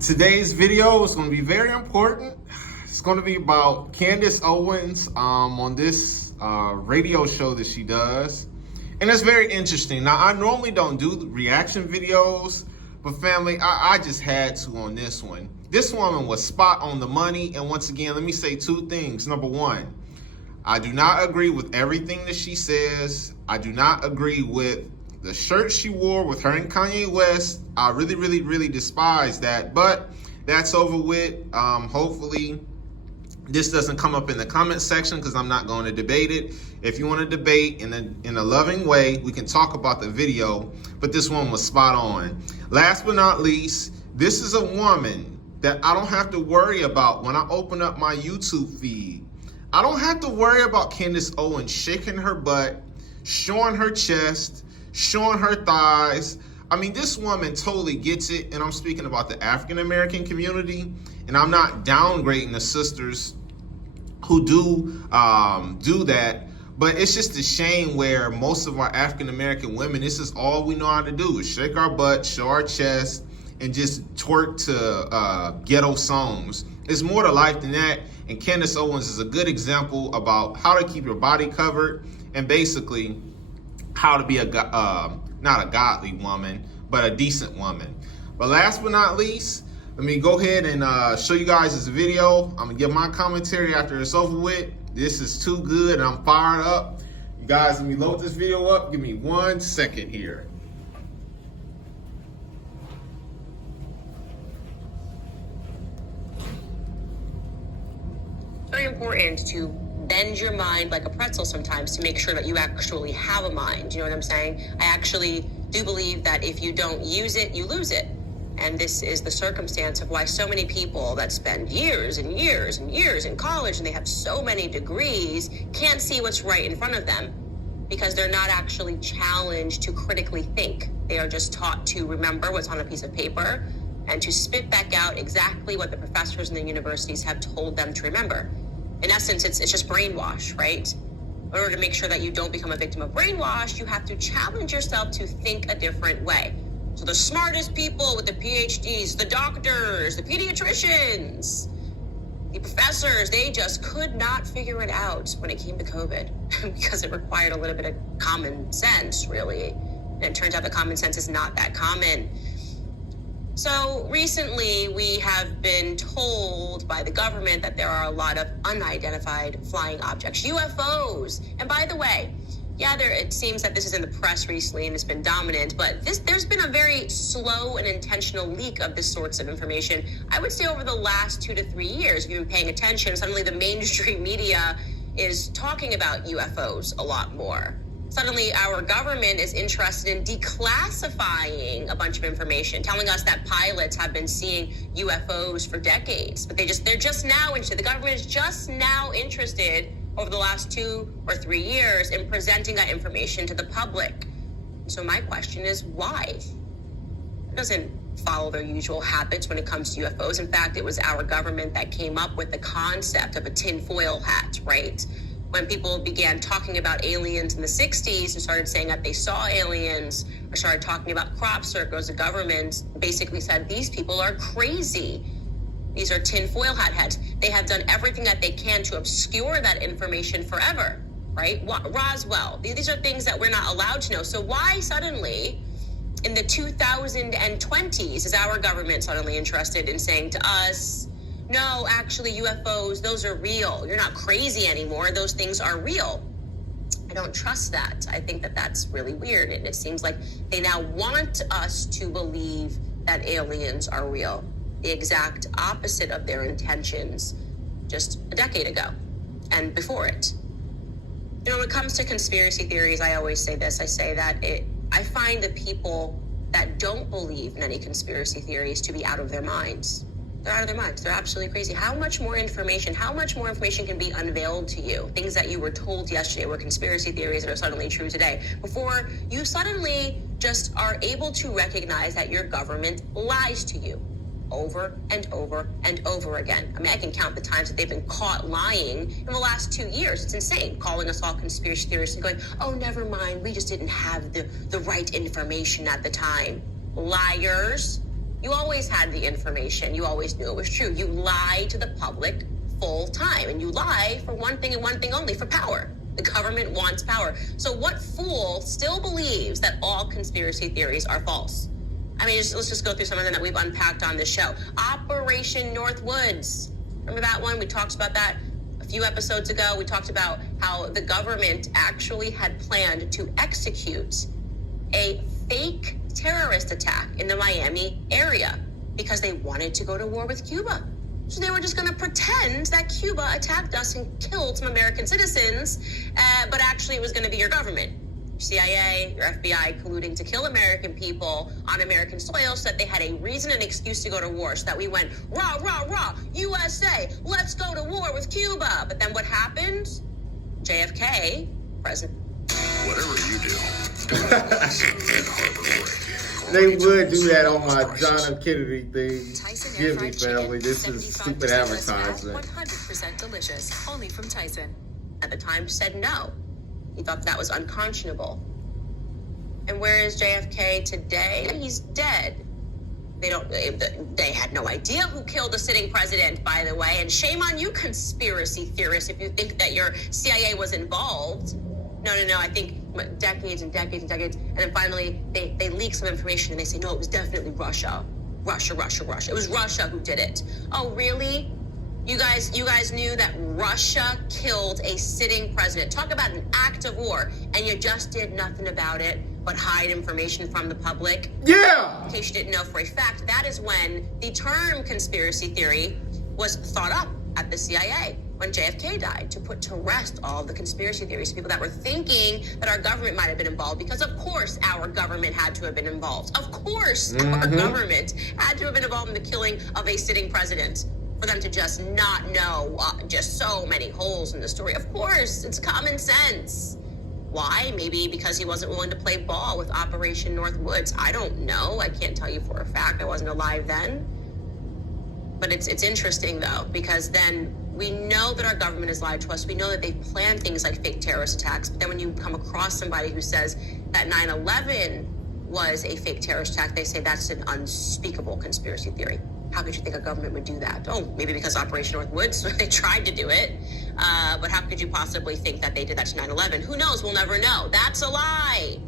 Today's video is going to be very important. It's going to be about Candace Owens on this radio show that she does. And it's very interesting. Now, I normally don't do reaction videos, but family, I just had to on this one. This woman was spot on the money. And once again, let me say two things. Number one, I do not agree with everything that she says. I do not agree with the shirt she wore with her and Kanye West. I really despise that, but that's over with. Hopefully this doesn't come up in the comment section because I'm not going to debate it. If you want to debate in a loving way, we can talk about the video, but this one was spot on. Last but not least, this is a woman that I don't have to worry about when I open up my YouTube feed. I don't have to worry about Candace Owens shaking her butt, showing her chest, showing her thighs. I mean, this woman totally gets it, and I'm speaking about the African-American community, and I'm not downgrading the sisters who do that, but it's just a shame where most of our African-American women, this is all we know how to do, is shake our butt, show our chest, and just twerk to ghetto songs. It's more to life than that, and Candace Owens is a good example about how to keep your body covered and basically how to be not a godly woman, but a decent woman. But last but not least, let me go ahead and show you guys this video. I'm gonna give my commentary after it's over with. This is too good and I'm fired up. You guys, let me load this video up. Give me 1 second here. Very important to bend your mind like a pretzel sometimes to make sure that you actually have a mind. You know what I'm saying? I actually do believe that if you don't use it, you lose it. And this is the circumstance of why so many people that spend years and years and years in college and they have so many degrees can't see what's right in front of them because they're not actually challenged to critically think. They are just taught to remember what's on a piece of paper and to spit back out exactly what the professors in the universities have told them to remember. In essence, it's just brainwash, right? In order to make sure that you don't become a victim of brainwash, you have to challenge yourself to think a different way. So the smartest people with the PhDs, the doctors, the pediatricians, the professors, they just could not figure it out when it came to COVID because it required a little bit of common sense, really. And it turns out the common sense is not that common. So recently, we have been told by the government that there are a lot of unidentified flying objects, UFOs. And by the way, it seems that this is in the press recently and it's been dominant, but there's been a very slow and intentional leak of this sorts of information. I would say over the last 2 to 3 years, if you've been paying attention, suddenly the mainstream media is talking about UFOs a lot more. Suddenly, our government is interested in declassifying a bunch of information, telling us that pilots have been seeing UFOs for decades, but they're just now interested. The government is just now interested over the last 2 or 3 years in presenting that information to the public. So my question is, why? It doesn't follow their usual habits when it comes to UFOs. In fact, it was our government that came up with the concept of a tinfoil hat, right? When people began talking about aliens in the 60s and started saying that they saw aliens or started talking about crop circles, the government basically said, these people are crazy. These are tinfoil hat heads. They have done everything that they can to obscure that information forever, right? Roswell, these are things that we're not allowed to know. So why suddenly in the 2020s is our government suddenly interested in saying to us, no, actually UFOs, those are real. You're not crazy anymore. Those things are real. I don't trust that. I think that that's really weird. And it seems like they now want us to believe that aliens are real. The exact opposite of their intentions just a decade ago and before it. You know, when it comes to conspiracy theories, I always say this. I say that I find the people that don't believe in any conspiracy theories to be out of their minds. They're out of their minds. They're absolutely crazy. How much more information can be unveiled to you? Things that you were told yesterday were conspiracy theories that are suddenly true today. Before you suddenly just are able to recognize that your government lies to you over and over and over again. I mean, I can count the times that they've been caught lying in the last 2 years. It's insane, calling us all conspiracy theorists and going, oh, never mind, we just didn't have the right information at the time. Liars. You always had the information. You always knew it was true. You lie to the public full time, and you lie for one thing and one thing only, for power. The government wants power. So what fool still believes that all conspiracy theories are false? I mean, let's just go through some of them that we've unpacked on this show. Operation Northwoods. Remember that one? We talked about that a few episodes ago. We talked about how the government actually had planned to execute a fake terrorist attack in the Miami area because they wanted to go to war with Cuba. So they were just going to pretend that Cuba attacked us and killed some American citizens, but actually it was going to be your government. Your CIA, your FBI colluding to kill American people on American soil so that they had a reason and excuse to go to war. So that we went, rah, rah, rah, USA, let's go to war with Cuba. But then what happened? JFK, president. Whatever you do, They would do that on my John F. Kennedy thing. Give me, family. This is stupid advertisement. 100% delicious, only from Tyson. At the time said no. He thought that was unconscionable. And where is JFK today? He's dead. They had no idea who killed the sitting president, by the way. And shame on you, conspiracy theorists, if you think that your CIA was involved. No. I think decades and decades and decades. And then finally, they leak some information and they say, no, it was definitely Russia. Russia. It was Russia who did it. Oh, really? You guys knew that Russia killed a sitting president. Talk about an act of war. And you just did nothing about it but hide information from the public. Yeah! In case you didn't know for a fact, that is when the term conspiracy theory was thought up at the CIA. When JFK died, to put to rest all of the conspiracy theories, people that were thinking that our government might have been involved, because of course our government had to have been involved. Of course our government had to have been involved in the killing of a sitting president for them to just not know just so many holes in the story. Of course, it's common sense. Why? Maybe because he wasn't willing to play ball with Operation Northwoods. I don't know. I can't tell you for a fact. I wasn't alive then. But it's interesting, though, because then we know that our government has lied to us. We know that they've planned things like fake terrorist attacks. But then when you come across somebody who says that 9/11 was a fake terrorist attack, they say that's an unspeakable conspiracy theory. How could you think a government would do that? Oh, maybe because Operation Northwoods, they tried to do it. But how could you possibly think that they did that to 9/11? Who knows? We'll never know. That's a lie.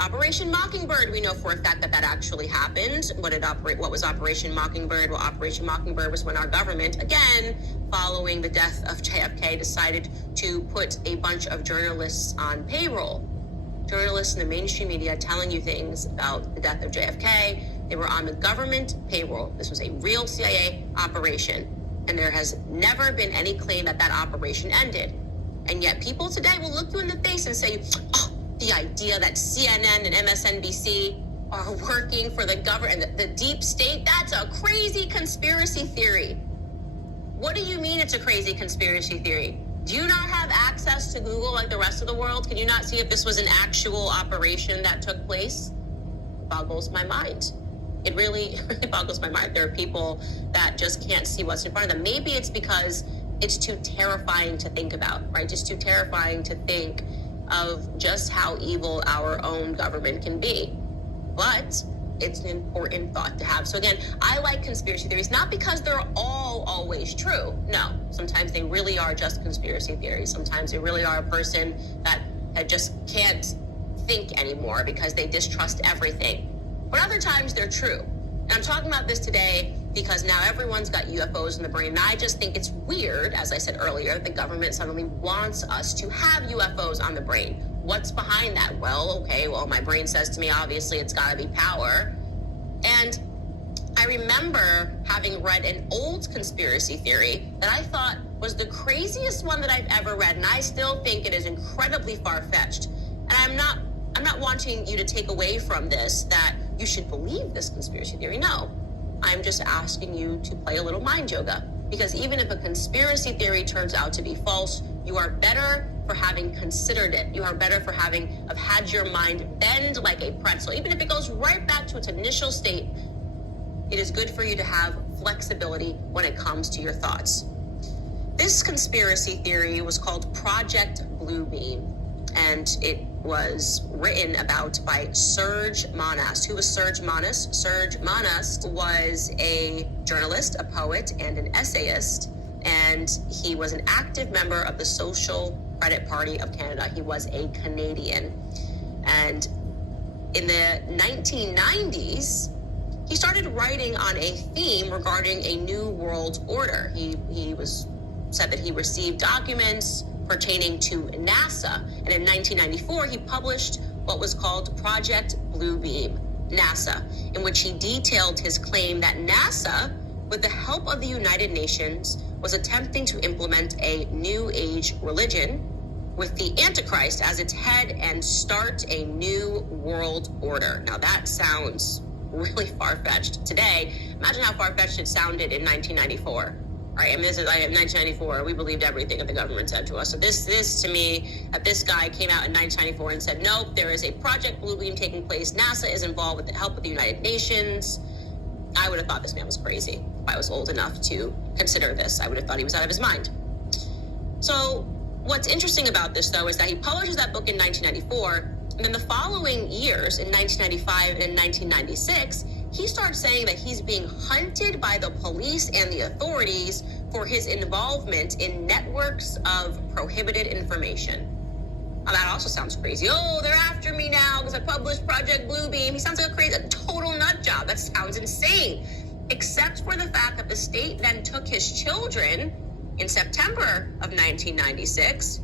Operation Mockingbird, we know for a fact that actually happened. What was Operation Mockingbird? Well, Operation Mockingbird was when our government, again, following the death of JFK, decided to put a bunch of journalists on payroll. Journalists in the mainstream media telling you things about the death of JFK. They were on the government payroll. This was a real CIA operation. And there has never been any claim that operation ended. And yet people today will look you in the face and say, oh, the idea that CNN and MSNBC are working for the government, the deep state, that's a crazy conspiracy theory. What do you mean it's a crazy conspiracy theory? Do you not have access to Google like the rest of the world? Can you not see if this was an actual operation that took place? It boggles my mind. It really boggles my mind. There are people that just can't see what's in front of them. Maybe it's because it's too terrifying to think about, right? Just too terrifying to think of just how evil our own government can be. But it's an important thought to have. So again, I like conspiracy theories, not because they're all always true. No, sometimes they really are just conspiracy theories. Sometimes they really are a person that just can't think anymore because they distrust everything. But other times they're true. And I'm talking about this today because now everyone's got UFOs in the brain. And I just think it's weird, as I said earlier, the government suddenly wants us to have UFOs on the brain. What's behind that? Well, my brain says to me, obviously, it's got to be power. And I remember having read an old conspiracy theory that I thought was the craziest one that I've ever read. And I still think it is incredibly far-fetched. And I'm not wanting you to take away from this that you should believe this conspiracy theory. No, I'm just asking you to play a little mind yoga. Because even if a conspiracy theory turns out to be false, you are better for having considered it. You are better for having had your mind bend like a pretzel. Even if it goes right back to its initial state, it is good for you to have flexibility when it comes to your thoughts. This conspiracy theory was called Project Bluebeam. and it was written about by Serge Monast. Who was Serge Monast? Serge Monast was a journalist, a poet, and an essayist, and he was an active member of the Social Credit Party of Canada. He was a Canadian. And in the 1990s, he started writing on a theme regarding a new world order. He said that he received documents pertaining to NASA. And in 1994, he published what was called Project Bluebeam, NASA, in which he detailed his claim that NASA, with the help of the United Nations, was attempting to implement a new age religion with the Antichrist as its head and start a new world order. Now that sounds really far-fetched today. Imagine how far-fetched it sounded in 1994. Right, I mean, this is like in 1994, we believed everything that the government said to us. So this to me, that this guy came out in 1994 and said, nope, there is a Project Bluebeam taking place. NASA is involved with the help of the United Nations. I would have thought this man was crazy. If I was old enough to consider this, I would have thought he was out of his mind. So what's interesting about this, though, is that he publishes that book in 1994, and then the following years, in 1995 and 1996, he starts saying that he's being hunted by the police and the authorities for his involvement in networks of prohibited information. Now, that also sounds crazy. Oh, they're after me now because I published Project Bluebeam. He sounds like a total nut job. That sounds insane. Except for the fact that the state then took his children in September of 1996,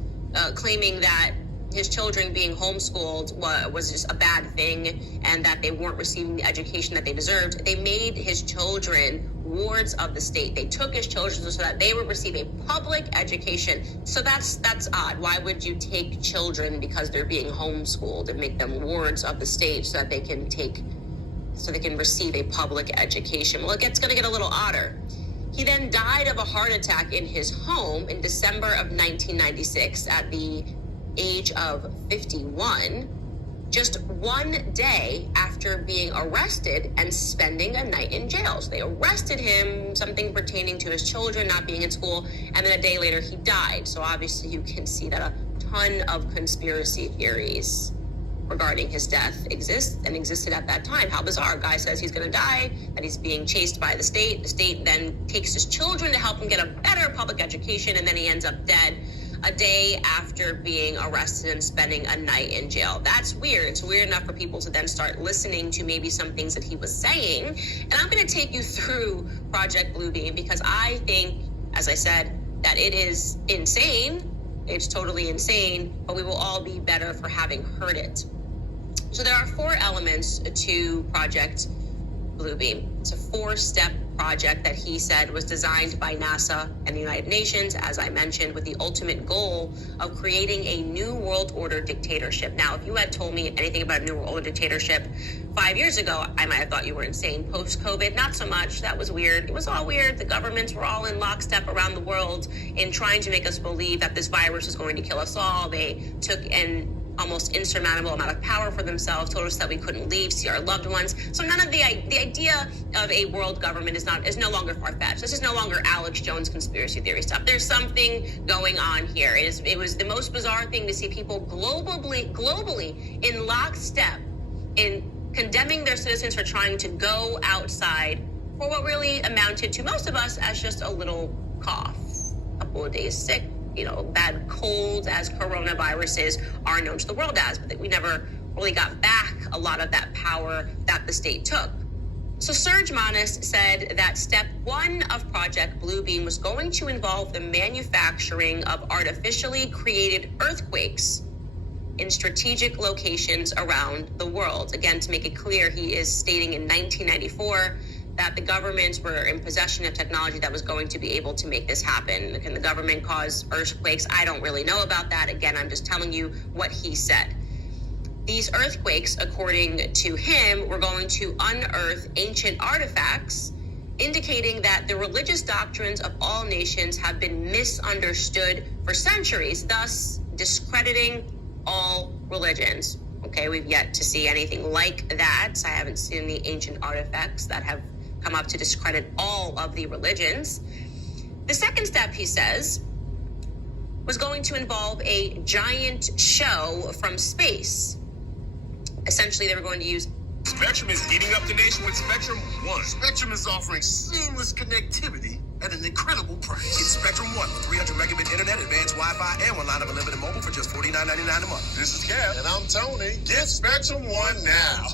claiming that his children being homeschooled was just a bad thing and that they weren't receiving the education that they deserved. They made his children wards of the state. They took his children so that they would receive a public education. So that's odd. Why would you take children because they're being homeschooled and make them wards of the state so that they can receive a public education? Well, it's going to get a little odder. He then died of a heart attack in his home in December of 1996 at the age of 51, just one day after being arrested and spending a night in jail. So they arrested him, something pertaining to his children not being in school, and then a day later he died. So obviously you can see that a ton of conspiracy theories regarding his death existed at that time. How bizarre. A guy says he's going to die, that he's being chased by the state. The state then takes his children to help him get a better public education, and then he ends up dead a day after being arrested and spending a night in jail. That's weird. It's weird enough for people to then start listening to maybe some things that he was saying. And I'm going to take you through Project Bluebeam because I think, as I said, that it is insane. It's totally insane, but we will all be better for having heard it. So there are 4 elements to Project Bluebeam. It's a 4-step project that he said was designed by NASA and the United Nations, as I mentioned, with the ultimate goal of creating a new world order dictatorship. Now, if you had told me anything about a new world order dictatorship 5 years ago, I might have thought you were insane. Post-COVID, not so much. That was weird. It was all weird. The governments were all in lockstep around the world in trying to make us believe that this virus is going to kill us all. They took an almost insurmountable amount of power for themselves, told us that we couldn't leave, see our loved ones. So none of the idea of a world government is no longer far-fetched. This is no longer Alex Jones conspiracy theory stuff. There's something going on here. It was the most bizarre thing to see people globally in lockstep in condemning their citizens for trying to go outside for what really amounted to most of us as just a little cough, a couple of days sick, bad cold, as coronaviruses are known to the world as, but we never really got back a lot of that power that the state took. So Serge Monast said that step 1 of Project Bluebeam was going to involve the manufacturing of artificially created earthquakes in strategic locations around the world. Again, to make it clear, he is stating in 1994 that the governments were in possession of technology that was going to be able to make this happen. Can the government cause earthquakes? I don't really know about that. Again, I'm just telling you what he said. These earthquakes, according to him, were going to unearth ancient artifacts, indicating that the religious doctrines of all nations have been misunderstood for centuries, thus discrediting all religions. Okay, we've yet to see anything like that. I haven't seen the ancient artifacts that have come up to discredit all of the religions. The second step, he says, was going to involve a giant show from space. Essentially, they were going to use Spectrum is heating up the nation with Spectrum One. Spectrum is offering seamless connectivity at an incredible price. Get Spectrum One with 300 megabit internet, advanced Wi-Fi, and one line of unlimited mobile for just $49.99 a month. This is Kev. And I'm Tony. Get Spectrum One now.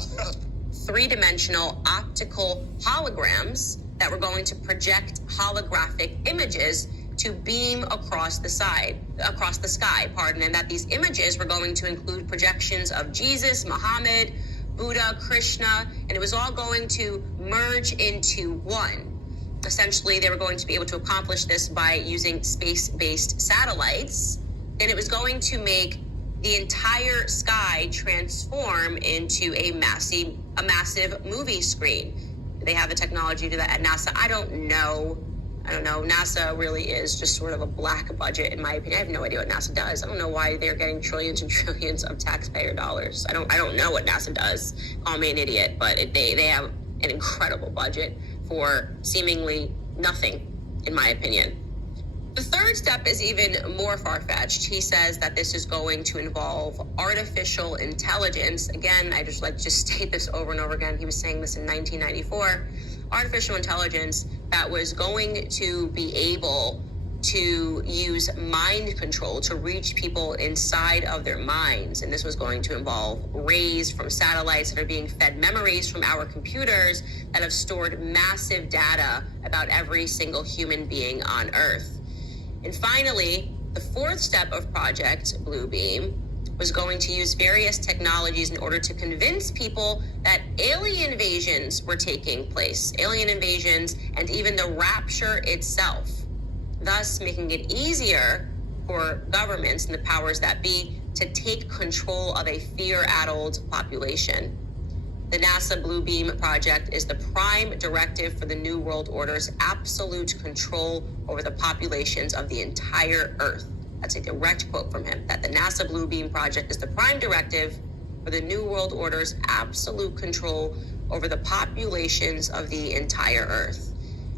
three-dimensional optical holograms that were going to project holographic images to beam across the sky, and that these images were going to include projections of Jesus, Muhammad, Buddha, Krishna, and it was all going to merge into one. Essentially, they were going to be able to accomplish this by using space-based satellites, and it was going to make the entire sky transform into a massive movie screen. They have the technology to do that at NASA. I don't know. NASA really is just sort of a black budget, in my opinion. I have no idea what NASA does. I don't know why they're getting trillions and trillions of taxpayer dollars. I don't know what NASA does. Call me an idiot, but they have an incredible budget for seemingly nothing, in my opinion. The third step is even more far-fetched. He says that this is going to involve artificial intelligence. Again, I just like to state this over and over again. He was saying this in 1994. Artificial intelligence that was going to be able to use mind control to reach people inside of their minds. And this was going to involve rays from satellites that are being fed memories from our computers that have stored massive data about every single human being on Earth. And finally, the fourth step of Project Bluebeam was going to use various technologies in order to convince people that alien invasions were taking place, alien invasions, and even the rapture itself, thus making it easier for governments and the powers that be to take control of a fear-addled population. The NASA Bluebeam project is the prime directive for the New World Order's absolute control over the populations of the entire Earth. That's a direct quote from him, that the NASA Bluebeam project is the prime directive for the New World Order's absolute control over the populations of the entire Earth.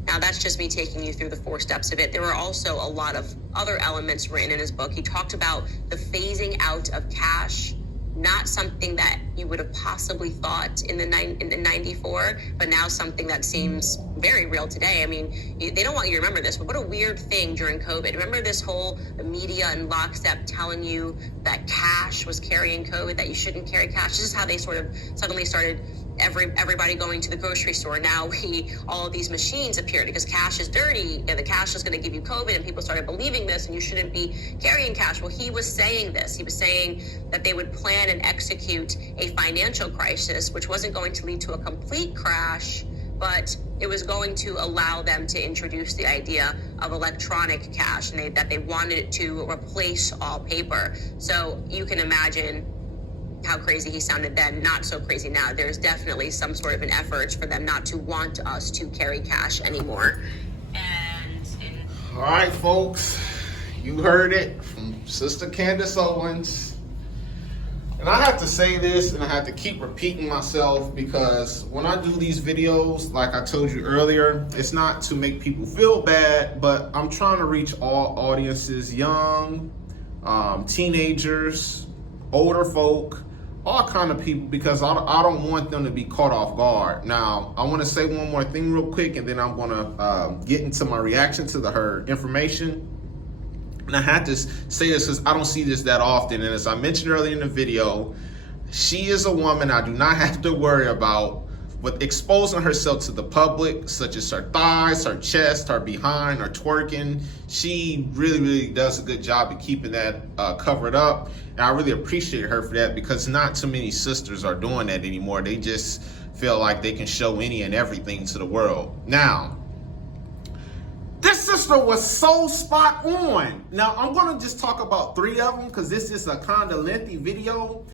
Now, that's just me taking you through the 4 steps of it. There were also a lot of other elements written in his book. He talked about the phasing out of cash, not something that you would have possibly thought in the 94, but now something that seems very real today. I mean, they don't want you to remember this, but what a weird thing during COVID. Remember this whole media and lockstep telling you that cash was carrying COVID, that you shouldn't carry cash. This is how they sort of suddenly started everybody going to the grocery store. Now all of these machines appeared because cash is dirty and the cash is going to give you COVID, and people started believing this and you shouldn't be carrying cash. Well, he was saying this. He was saying that they would plan and execute a financial crisis, which wasn't going to lead to a complete crash, but it was going to allow them to introduce the idea of electronic cash, and that they wanted it to replace all paper. So you can imagine how crazy he sounded then, not so crazy now. There's definitely some sort of an effort for them not to want us to carry cash anymore. All right, folks, you heard it from Sister Candace Owens. And I have to say this, and I have to keep repeating myself, because when I do these videos, like I told you earlier, it's not to make people feel bad, but I'm trying to reach all audiences, young, teenagers, older folk, all kind of people, because I don't want them to be caught off guard. Now, I want to say one more thing real quick, and then I'm going to get into my reaction to her information. And I had to say this because I don't see this that often. And as I mentioned earlier in the video, she is a woman I do not have to worry about with exposing herself to the public, such as her thighs, her chest, her behind, her twerking. She really does a good job of keeping that covered up. And I really appreciate her for that, because not too many sisters are doing that anymore. They just feel like they can show any and everything to the world. Now, this sister was so spot on. Now, I'm going to just talk about 3 of them because this is a kind of lengthy video.